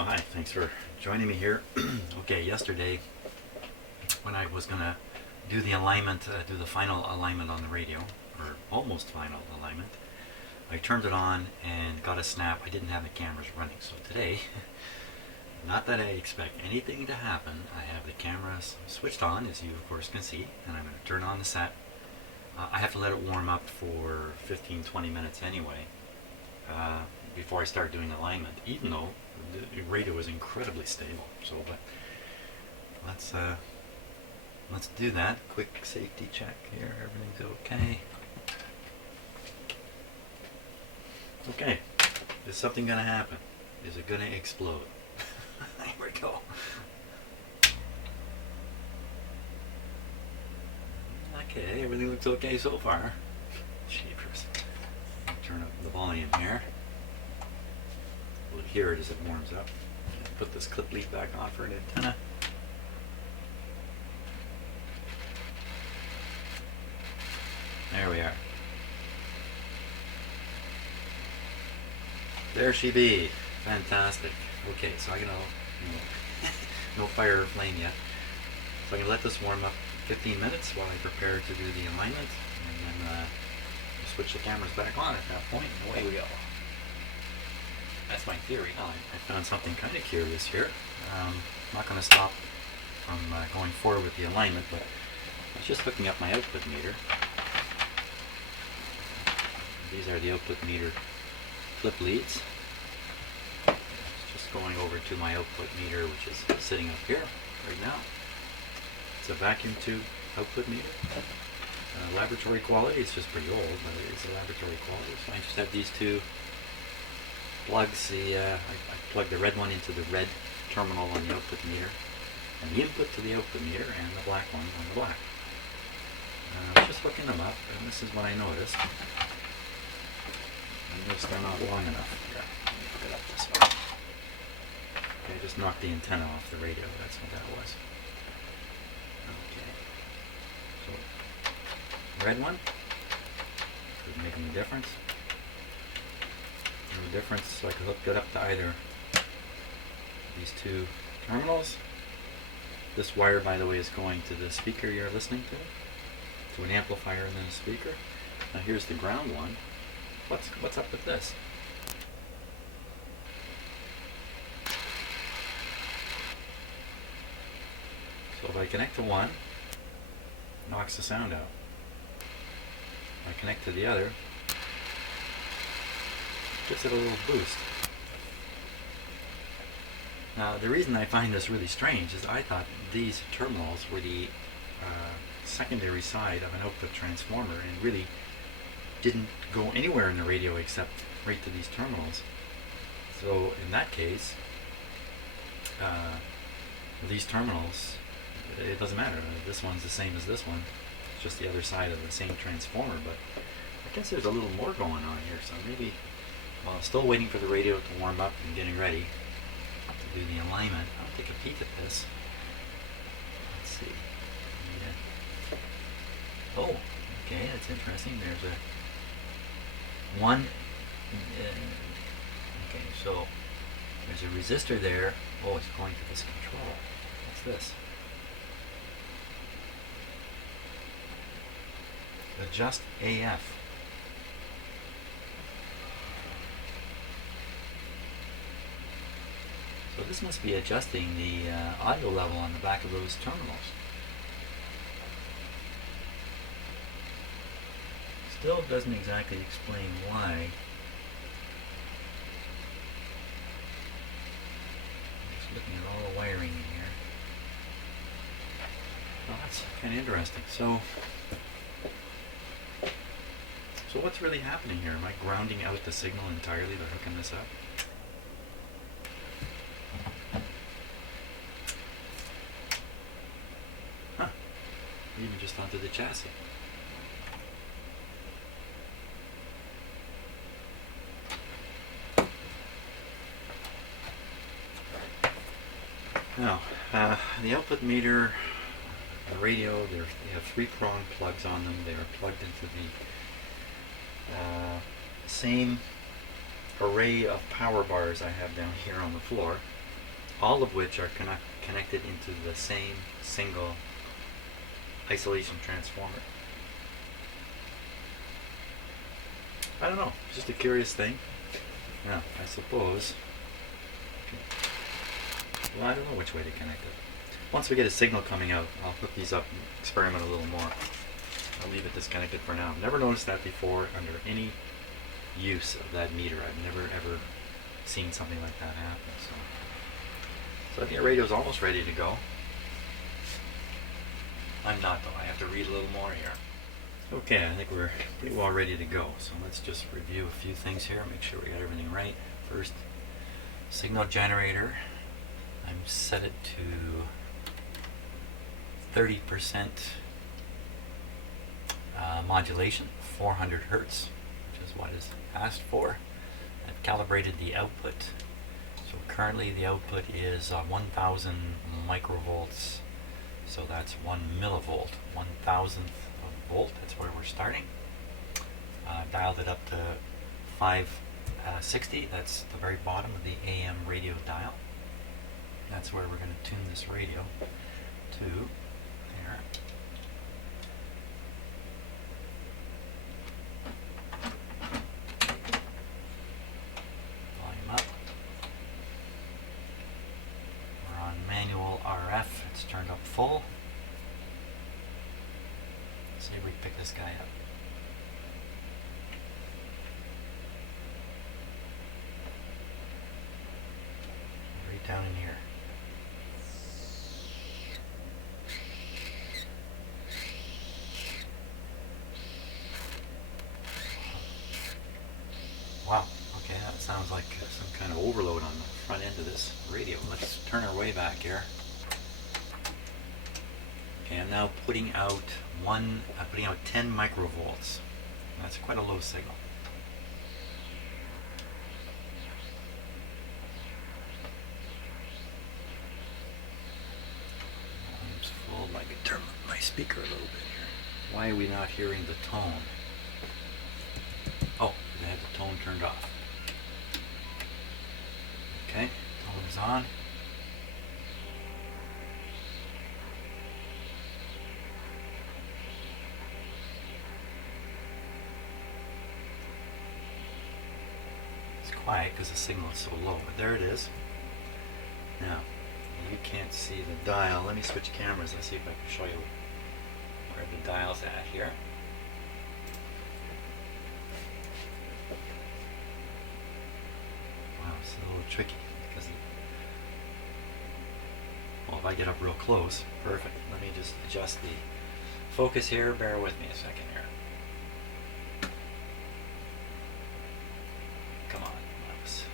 Oh, hi, thanks for joining me here. Okay, yesterday when I was going to do the alignment, do the final alignment on the radio, or almost final alignment, I turned it on and got a snap. I didn't have the cameras running. So today, not that I expect anything to happen, I have the cameras switched on, as you of course can see, and I'm going to turn on the set. I have to let it warm up for 15-20 minutes anyway before I start doing alignment, even though the radio is incredibly stable. So, but let's do that. Quick safety check here. Everything's okay. Okay. Is something gonna happen? Is it gonna explode? Here we go. Okay, everything looks okay so far. Jeepers. Turn up the volume here. We'll hear it as it warms up. Put this clip lead back on for an antenna. There we are. There she be. Fantastic. Okay, so I got no fire or flame yet. So I'm going to let this warm up 15 minutes while I prepare to do the alignment, and then switch the cameras back on at that point, and away we go. That's my theory. Oh, I found something kind of curious here. I'm not going to stop from going forward with the alignment, but I was just hooking up my output meter. These are the output meter flip leads. Just going over to my output meter, which is sitting up here right now. It's a vacuum tube output meter. Laboratory quality. It's just pretty old, but it's a laboratory quality. So I just have these two plugs. I plug the red one into the red terminal on the output meter, and the input to the output meter, and the black one on the black. I was just hooking them up, and this is what I noticed. They're not long enough. Yeah, let me hook it up this way. Okay, I just knocked the antenna off the radio. That's what that was. Okay. So, red one. Doesn't make any difference. No difference, so I can hook it up to either these two terminals. This wire, by the way, is going to the speaker you're listening to an amplifier and then a speaker. Now here's the ground one. What's up with this? So if I connect to one, it knocks the sound out. If I connect to the other, gives it a little boost. Now the reason I find this really strange is I thought these terminals were the secondary side of an output transformer, and really didn't go anywhere in the radio except right to these terminals. So in that case, these terminals, it doesn't matter. This one's the same as this one. It's just the other side of the same transformer. But I guess there's a little more going on here. So maybe, while I'm still waiting for the radio to warm up and getting ready to do the alignment, I'll take a peek at this. Let's see. Yeah. Oh, okay, that's interesting. There's a one, okay, so there's a resistor there. Oh, it's going to this control. What's this? Adjust AF. So this must be adjusting the audio level on the back of those terminals. Still doesn't exactly explain why. Just looking at all the wiring in here. Well, that's kind of interesting. So what's really happening here? Am I grounding out the signal entirely by hooking this up? Huh. Even just onto the chassis. Now, the output meter, the radio, they have three-prong plugs on them. They are plugged into the same array of power bars I have down here on the floor. all of which are connected into the same single isolation transformer. I don't know, just a curious thing. Now, I suppose, well, I don't know which way to connect it. Once we get a signal coming out, I'll hook these up and experiment a little more. I'll leave it disconnected for now. Never noticed that before under any use of that meter. I've never ever seen something like that happen. So I think the radio's almost ready to go. I'm not though, I have to read a little more here. Okay, I think we're pretty well ready to go. So let's just review a few things here, make sure we got everything right. First, signal generator. I'm set it to 30% modulation, 400 hertz, which is what is asked for. I've calibrated the output. So currently the output is 1000 microvolts. So that's 1 millivolt, 1,000th of a volt. That's where we're starting. Dialed it up to 560. That's the very bottom of the AM radio dial. That's where we're going to tune this radio to there. Volume up. We're on manual RF. It's turned up full. Let's see if we can pick this guy up. Right down in here. Wow, okay, that sounds like some kind of overload on the front end of this radio. Let's turn our way back here. Okay, I'm now putting out 10 microvolts. That's quite a low signal. Volume's full. I could turn my speaker a little bit here. Why are we not hearing the tone? Oh, I have the tone turned off. Okay, tone is on. It's quiet because the signal is so low, but there it is. Now, you can't see the dial. Let me switch cameras. Let's see if I can show you where the dial's at here. It's a little tricky because well, if I get up real close, perfect. Let me just adjust the focus here. Bear with me a second here. Come on, mouse.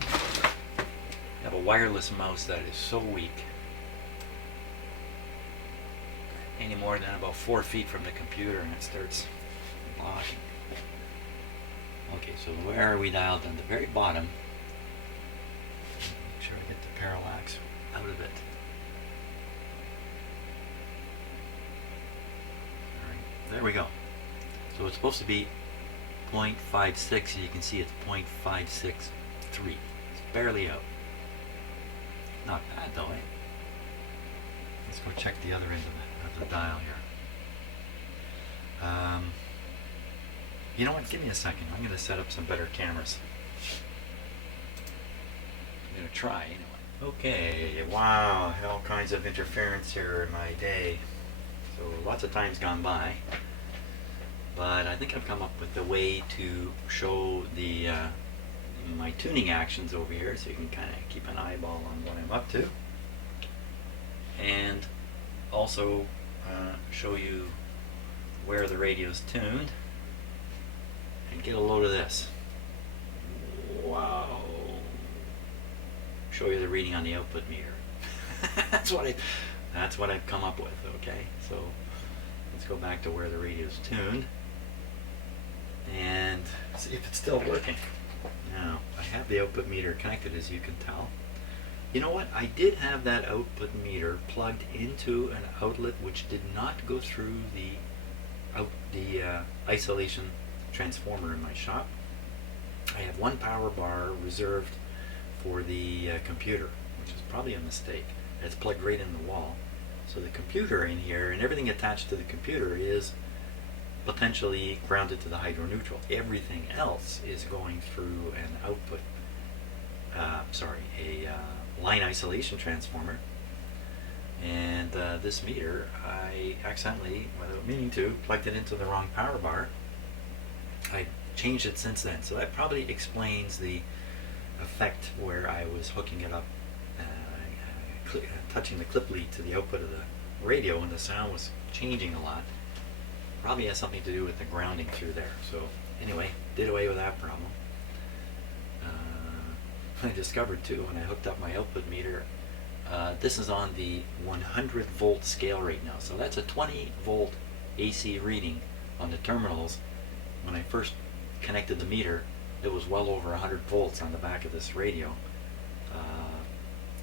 I have a wireless mouse that is so weak. Any more than about 4 feet from the computer and it starts blocking. Okay, so where are we dialed on the very bottom? Make sure I get the parallax out of it. Alright, there we go. So it's supposed to be 0.56, and you can see it's 0.563. It's barely out. Not bad though, eh? Let's go check the other end of the dial here. You know what? Give me a second. I'm going to set up some better cameras. I'm going to try anyway. Okay, wow, all kinds of interference here in my day. So lots of time's gone by. But I think I've come up with a way to show the my tuning actions over here, so you can kind of keep an eyeball on what I'm up to. And also show you where the radio's tuned. And get a load of this. Wow. Show you the reading on the output meter. that's what I've come up with, okay? So let's go back to where the radio's tuned and see if it's still working. Now, I have the output meter connected, as you can tell. You know what? I did have that output meter plugged into an outlet which did not go through the isolation transformer in my shop. I have one power bar reserved for the computer, which is probably a mistake. It's plugged right in the wall. So the computer in here and everything attached to the computer is potentially grounded to the hydroneutral. Everything else is going through an output, a line isolation transformer. And this meter, I accidentally, without meaning to, plugged it into the wrong power bar. I changed it since then, so that probably explains the effect where I was hooking it up, touching the clip lead to the output of the radio, and the sound was changing a lot. Probably has something to do with the grounding through there. So anyway, did away with that problem. I discovered too when I hooked up my output meter, this is on the 100 volt scale right now. So that's a 20 volt AC reading on the terminals. When I first connected the meter, it was well over 100 volts on the back of this radio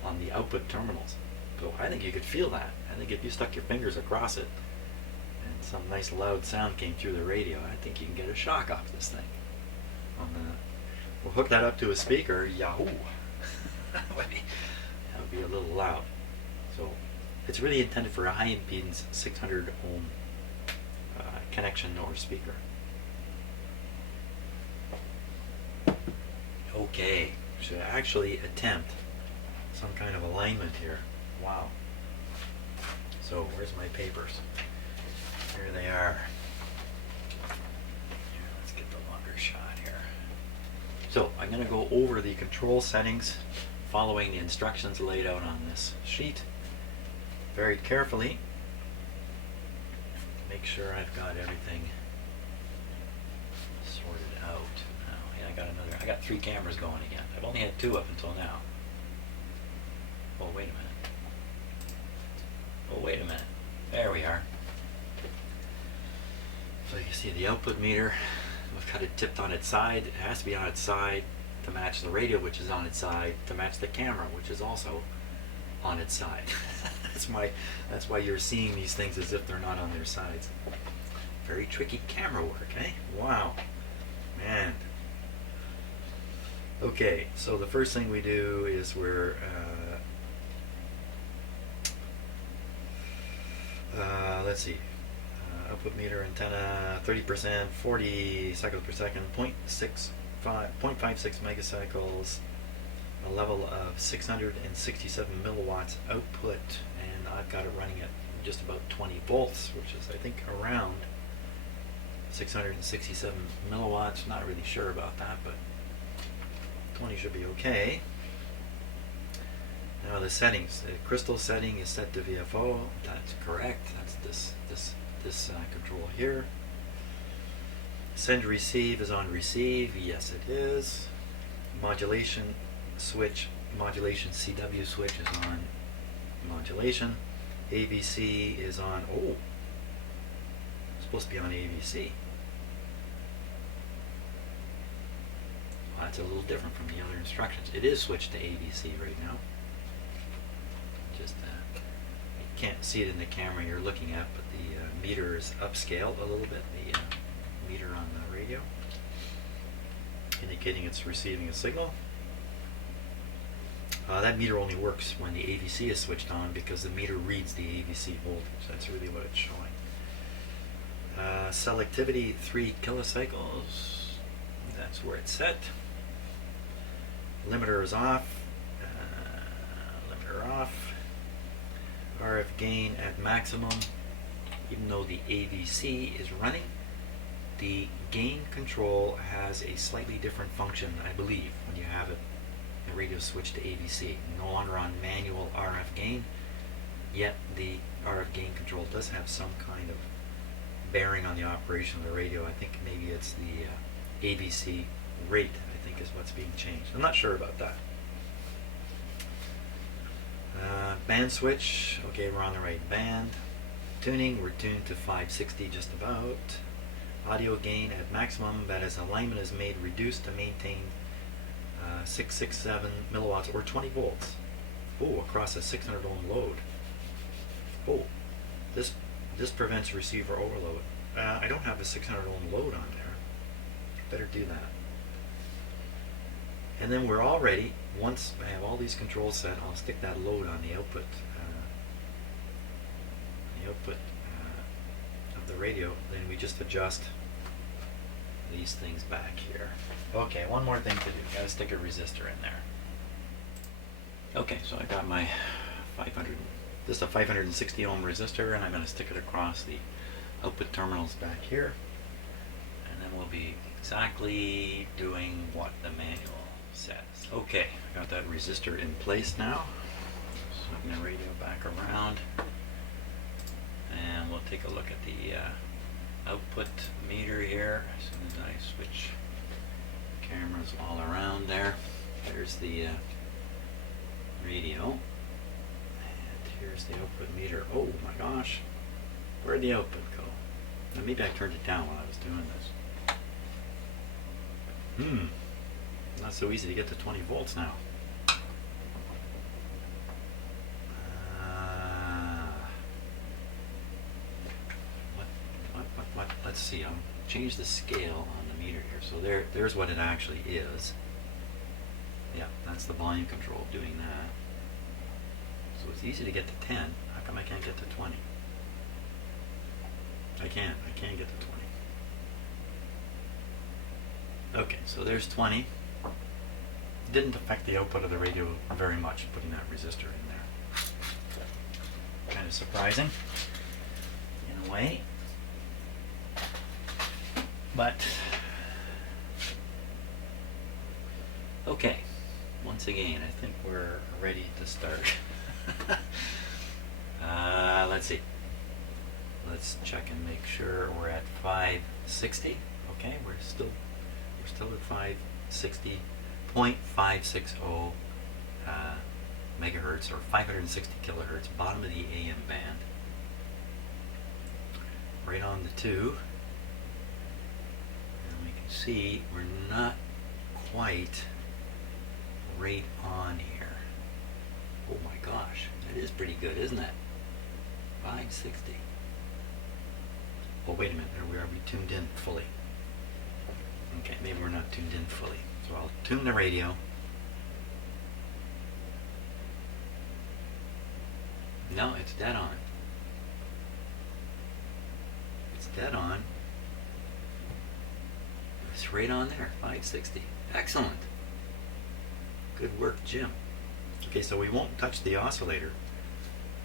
on the output terminals. So I think you could feel that. I think if you stuck your fingers across it and some nice loud sound came through the radio, I think you can get a shock off this thing. We'll hook that up to a speaker. Yahoo! That would be a little loud. So it's really intended for a high impedance 600 ohm connection or speaker. Okay, should actually attempt some kind of alignment here. Wow. So where's my papers? Here they are. Here, let's get the longer shot here. So I'm going to go over the control settings following the instructions laid out on this sheet very carefully. Make sure I've got everything sorted out. Oh, yeah, I got 3 cameras going again. I've only had 2 up until now. Oh, wait a minute. Oh, wait a minute. There we are. So you can see the output meter. We've got it tipped on its side. It has to be on its side to match the radio, which is on its side, to match the camera, which is also on its side. That's why you're seeing these things as if they're not on their sides. Very tricky camera work, eh? Wow. Man. Okay, so the first thing we do is we're let's see, output meter antenna 30%, 40 cycles per second, 0.56 megacycles, a level of 667 milliwatts output, and I've got it running at just about 20 volts, which is I think around 667 milliwatts. Not really sure about that, but 20 should be okay. Now the settings. The crystal setting is set to VFO. That's correct. That's this control here. Send receive is on receive. Yes, it is. Modulation switch, modulation CW switch is on modulation. AVC is on. Oh, it's supposed to be on AVC. Well, that's a little different from the other instructions. It is switched to AVC right now. Just you can't see it in the camera you're looking at, but the meter is upscaled a little bit. The meter on the radio, indicating it's receiving a signal. That meter only works when the AVC is switched on, because the meter reads the AVC voltage. That's really what it's showing. Selectivity 3 kilocycles. That's where it's set. Limiter is off. Limiter off. RF gain at maximum. Even though the AVC is running, the gain control has a slightly different function, I believe, when you have it the radio switched to AVC. No longer on manual RF gain, yet the RF gain control does have some kind of bearing on the operation of the radio. I think maybe it's the AVC rate, I think, is what's being changed. I'm not sure about that. Band switch, okay, we're on the right band. Tuning, we're tuned to 560 just about. Audio gain at maximum, that is, alignment is made reduced to maintain 667 milliwatts or 20 volts. Oh, across a 600 ohm load. Oh, this prevents receiver overload. I don't have a 600 ohm load on there. Better do that. And then we're all ready. Once I have all these controls set, I'll stick that load on the output of the radio. Then we just adjust these things back here. Okay, one more thing to do. Gotta stick a resistor in there. Okay, so I got my 500. This is a 560 ohm resistor, and I'm going to stick it across the output terminals back here, and then we'll be exactly doing what the manual says. Okay, I got that resistor in place now. So I'm going to radio back around, and we'll take a look at the output meter here as soon as I switch cameras all around there. There's the radio, and here's the output meter. Oh my gosh, where'd the output go? Now maybe I turned it down while I was doing this. Not so easy to get to 20 volts now. What? Let's see. I'll change the scale on the meter here. So there's what it actually is. Yeah, that's the volume control doing that. So it's easy to get to 10. How come I can't get to 20? I can get to 20. Okay, so there's 20. Didn't affect the output of the radio very much, putting that resistor in there. Kind of surprising, in a way. But, okay. Once again, I think we're ready to start. Let's see. Let's check and make sure we're at 560. Okay, we're still at 560.560 megahertz, or 560 kilohertz, bottom of the AM band. Right on the 2. And we can see we're not quite right on here. Oh my gosh, that is pretty good, isn't it? 560. Oh, wait a minute, are we tuned in fully? Okay, maybe we're not tuned in fully. So I'll tune the radio. No, it's dead on. It's dead on. It's right on there, 560. Excellent. Good work, Jim. Okay, so we won't touch the oscillator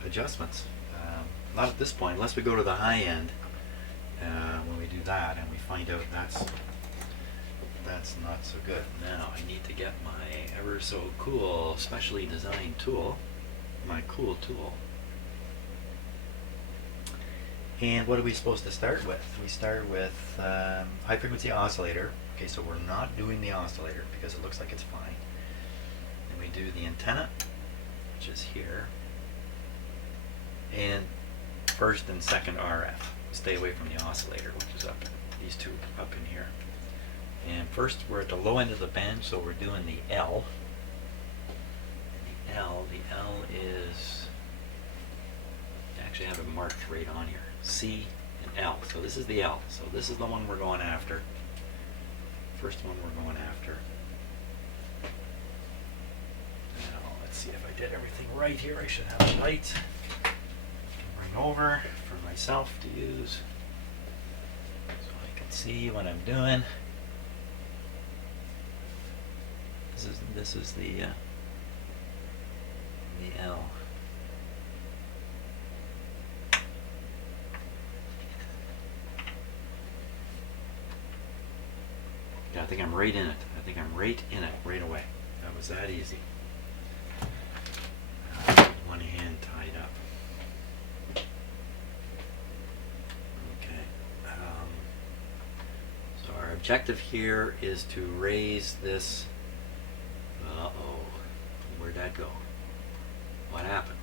adjustments. Not at this point, unless we go to the high end. When we do that and we find out that's not so good. Now I need to get my ever so cool, specially designed tool, my cool tool. And what are we supposed to start with? We start with high frequency oscillator. Okay, so we're not doing the oscillator because it looks like it's fine. Then we do the antenna, which is here, and first and second RF. Stay away from the oscillator, which is up, these two up in here. And first we're at the low end of the band, so we're doing the L. And the L is, I actually have it marked right on here. C and L. So this is the L. So this is the one we're going after. First one we're going after. Now let's see if I did everything right here. I should have a light. Bring over for myself to use so I can see what I'm doing. This is the L. Yeah, I think I'm right in it. I think I'm right in it right away. That was that easy. One hand tied up. Okay. So our objective here is to raise this. Uh-oh. Where'd that go? What happened?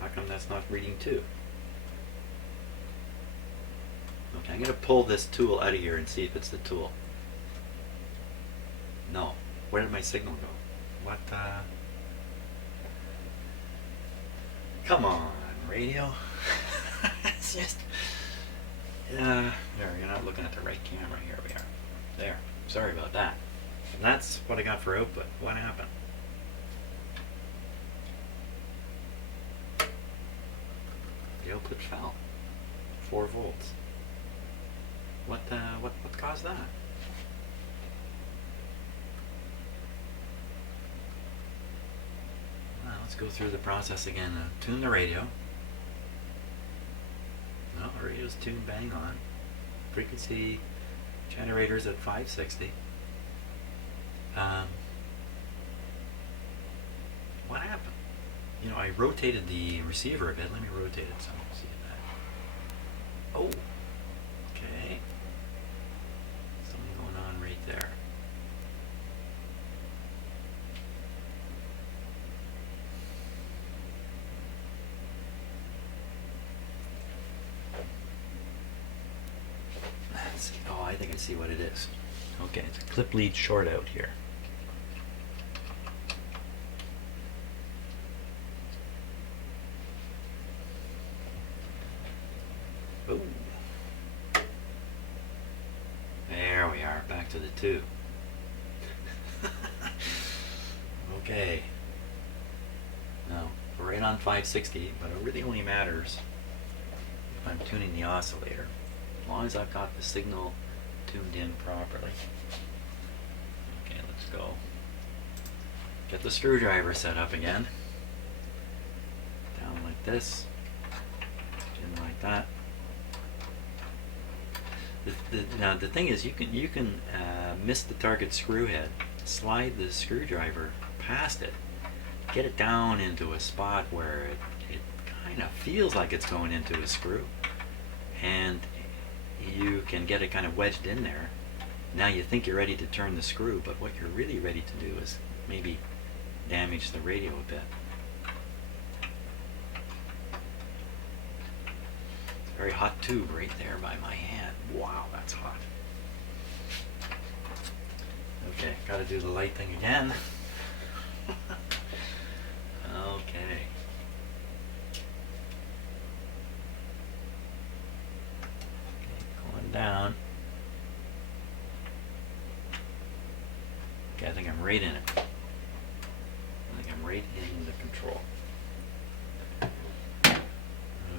How come that's not reading 2? Okay, I'm going to pull this tool out of here and see if it's the tool. No. Where did my signal go? What Come on, radio. It's just... there, you're not looking at the right camera. Here we are. There. Sorry about that. That's what I got for output. What happened? The output fell. 4 volts. What caused that? Well, let's go through the process again. Tune the radio. No, the radio's tuned bang on. Frequency generator's at 560. What happened? You know, I rotated the receiver a bit. Let me rotate it so I can see that. Oh, okay. Something going on right there. Let's see. Oh, I think I see what it is. Okay, it's a clip lead short out here. Oh. There we are, back to the 2. Okay. Now, we're right on 560, but it really only matters if I'm tuning the oscillator, as long as I've got the signal tuned in properly. Okay, let's go. Get the screwdriver set up again. Down like this, in like that. Now the thing is, you can miss the target screw head, slide the screwdriver past it, get it down into a spot where it kind of feels like it's going into a screw, and you can get it kind of wedged in there. Now you think you're ready to turn the screw, but what you're really ready to do is maybe damage the radio a bit. Very hot tube right there by my hand. Wow, that's hot. Okay, gotta do the light thing again. Okay. Going down. Okay, I think I'm right in it. I think I'm right in the control.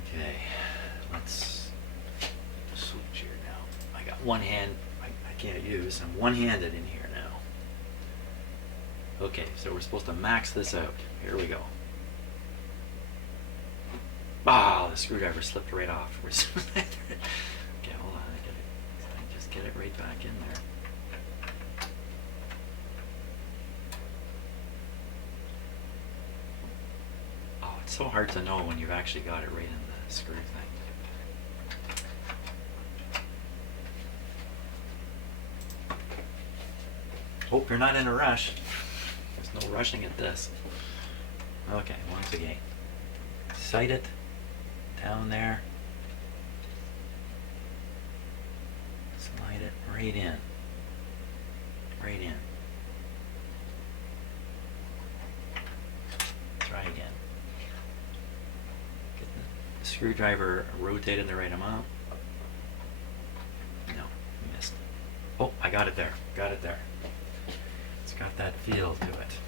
Okay. Let's switch here now. I got one hand I can't use. I'm one-handed in here now. Okay, so we're supposed to max this out. Here we go. Ah, the screwdriver slipped right off. Okay, hold on. I just get it right back in there. Oh, it's so hard to know when you've actually got it right in the screw thing. Hope you're not in a rush. There's no rushing at this. Okay, once again. Sight it down there. Slide it right in. Right in. Try again. Get the screwdriver rotated the right amount. No, missed. Oh, I got it there. Got it there. It's got that feel to it.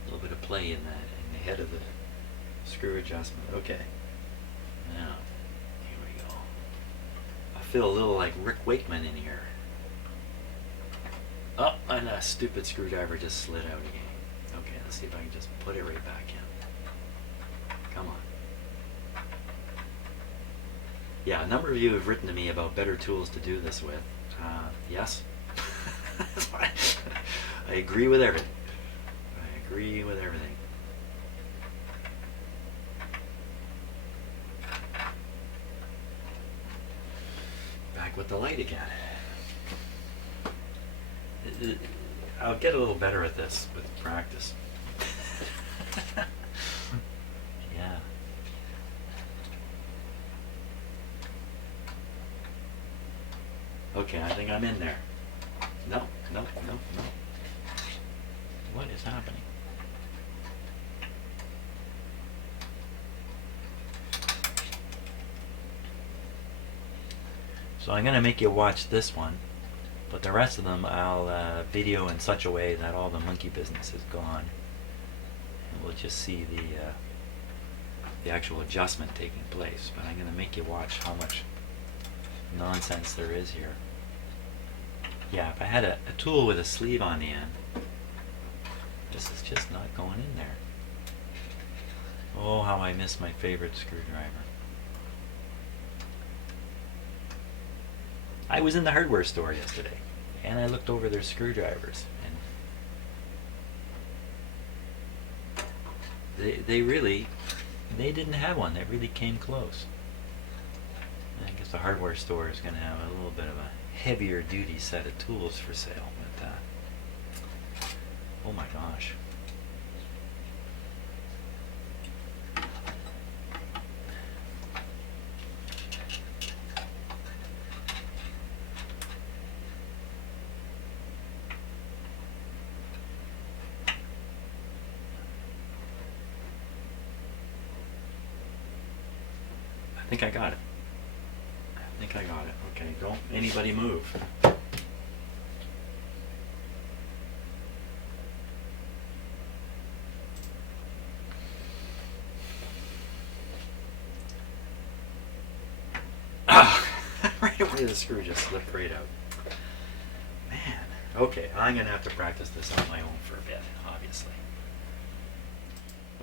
A little bit of play in the head of the screw adjustment. Okay. Now, here we go. I feel a little like Rick Wakeman in here. Oh, and a stupid screwdriver just slid out again. Okay, let's see if I can just put it right back in. Come on. Yeah, a number of you have written to me about better tools to do this with. Yes. I agree with everything. I agree with everything. Back with the light again. I'll get a little better at this with practice. Yeah. Okay, I think I'm in there. No. What is happening? So I'm going to make you watch this one, but the rest of them I'll video in such a way that all the monkey business is gone. And we'll just see the actual adjustment taking place. But I'm going to make you watch how much nonsense there is here. Yeah, if I had a tool with a sleeve on the end, this is just not going in there. Oh, how I miss my favorite screwdriver. I was in the hardware store yesterday, and I looked over their screwdrivers, and they didn't have one that really came close. I guess the hardware store is going to have a little bit of a heavier duty set of tools for sale, but oh my gosh. I think I got it. I think I got it. Okay, don't anybody move. Ah! Right away the screw just slipped right out. Man. Okay, I'm going to have to practice this on my own for a bit, obviously.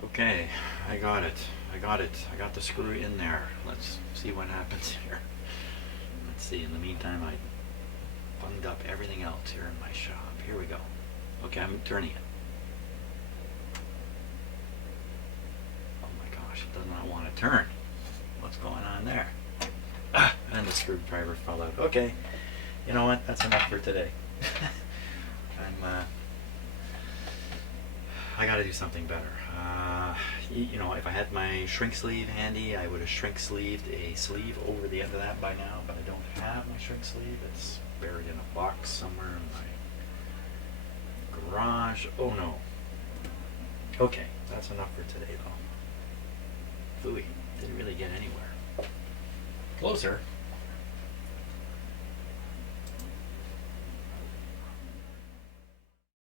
Okay, I got it. I got the screw in there. Let's see what happens here. Let's see. In the meantime, I bunged up everything else here in my shop. Here we go. Okay, I'm turning it. Oh my gosh, it does not want to turn. What's going on there? Ah, and the screwdriver fell out. Okay, you know what? That's enough for today. I got to do something better. You know, if I had my shrink sleeve handy, I would have shrink sleeved a sleeve over the end of that by now, but I don't have my shrink sleeve. It's buried in a box somewhere in my garage. Oh no. Okay, that's enough for today though. Phooey, didn't really get anywhere. Closer.